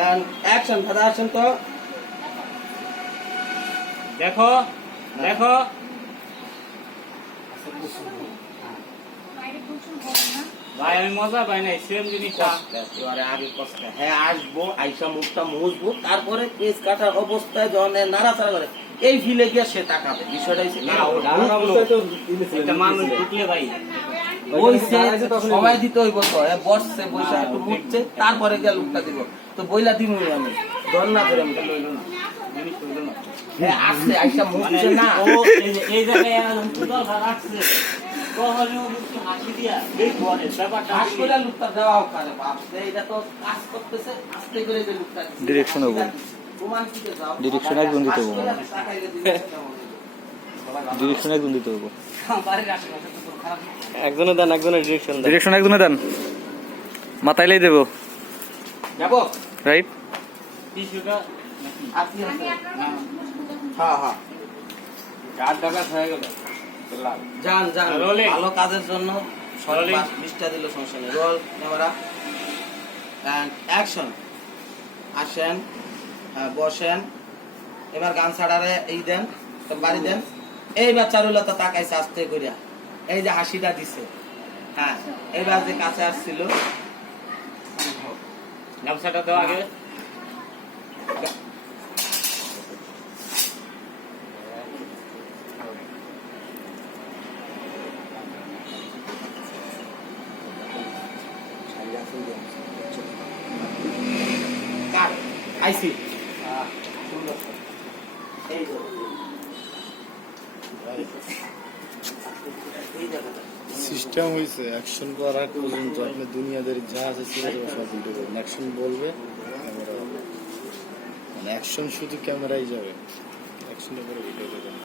And action দাদা action তো দেখো দেখো ভাই আমি মজা পাই নাই সেম জিনিসটা এবারে আগে কষ্ট হ্যাঁ আসবো আইসা মুখটা মুছবো তারপরে কেস কাটার অবস্থায় যখন নাড়াচাড়া করে এই ফিলে গিয়ে সে তাকাবে বিষয়টা হচ্ছে না একটা মানুষ ঢুকলে ভাই ওই সময় দিতে হইব তো বসছে বসে একটু মুছছে তারপরে গিয়ে লুকটা দিব তো বইলা দিমই আমি ধর না করে আমি লইল না জিনিস লইল না হ্যাঁ আসছে আইসা মুছছে না ও এই জায়গায় এরকম কুদাল রাখছে কখনো একটু হাসি দিয়া এই পরে ব্যাপারটা হাস করে লুকটা দেওয়া হোক আরে বাপ এইটা তো কাজ করতেছে আস্তে করে যে লুকটা ডিরেকশন হবো প্রমাণ দিতে যাও ডিরেকশন একজন দিতে হবো ডিরেকশন একজন দিতে হবো একজনে দেন একজনের ডিরেকশন দেন ডিরেকশন একজনে দেন মাথাইলেই দেবো যাবো রাইট টিস্যুটা আপনি হ্যাঁ হ্যাঁ চার টাকা হয়ে গেল যান যান Rolling. ভালো কাজের জন্য Rolling. 20টা দিল সমস্যা নেই রোল ক্যামেরা এন্ড অ্যাকশন আসেন বসেন এবার গান ছাড়ারে এই দেন তো বাড়ি দেন এইবার চারুলতা তাকাইছে আস্তে করিয়া এই যে হাসিটা দিছে হ্যাঁ এবার যে কাছে আসছিল গামছাটা দাও আগে কাট আইসি এই তো সিস্টেম হয়েছে অ্যাকশন করার আগ পর্যন্ত আপনি দুনিয়াদের যা আছে সেটা সব ভিডিও করবেন অ্যাকশন বলবে ক্যামেরা মানে অ্যাকশন শুধু ক্যামেরাই যাবে অ্যাকশনের পরে ভিডিও করবেন